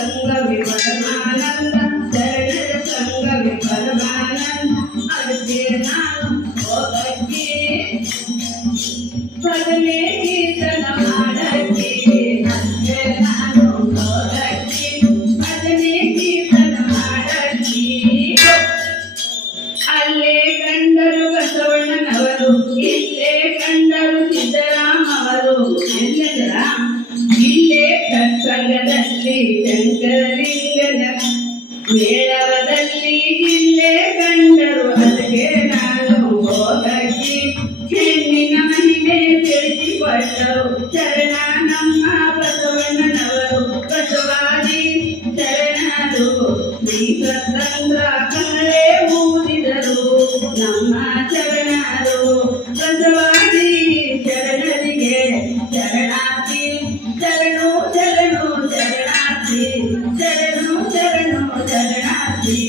ಸಂಗವಿ ಪರಮಾನಂದ ಶರಣರ ಸಂಗವಿ ಪರಮಾನಂದ ಅದಕ್ಕೆ ನಾನು ಹೋಗಕ್ಕೆ ಪದನೇ ಕೀರ್ತನ ಮಾಡಕ್ಕೆ ಅದಕ್ಕೆ ನಾನು ಹೋಗಕ್ಕೆ ಪದನೇ ಕೀರ್ತನ ಮಾಡಕ್ಕೆ ಅಲ್ಲೇ ಕಂಡರು ಬಸವಣ್ಣನವರು ಇಲ್ಲೇ ಕಂಡರು ಸಿದ್ದರಾಮವರು ಎಲ್ಲದರ ಇಲ್ಲೇ ಸತ್ಸಂಗದಲ್ಲಿ ಶಂಕರಲಿಂಗನ ಮೇಳವದಲ್ಲಿ ಇಲ್ಲೇ ಕಂಡರು ಅದಕ್ಕೆ ನಾನು ಹೋಗಕ್ಕೆ ಹೆಣ್ಣಿನ ಮಹಿಮೆ ತಿಳಿಸಿಕೊಟ್ಟರು ಶರಣ ನಮ್ಮ ಬಸವಣ್ಣನವರು ಬಸವಾದಿ ಶರಣರು ಶ್ರೀ ಸ್ವತಂತ್ರ ಕಮಲೆ ಊದಿದರು ನಮ್ಮ ಶರಣರು ಬಸವಾದಿ ಶರಣರಿಗೆ ಶರಣಾರ್ಥಿ ಶರಣು ಶರಣು ಶರಣಾರ್ಥಿ ಶರಣು ಶರಣು ಶರಣಾರ್ಥಿ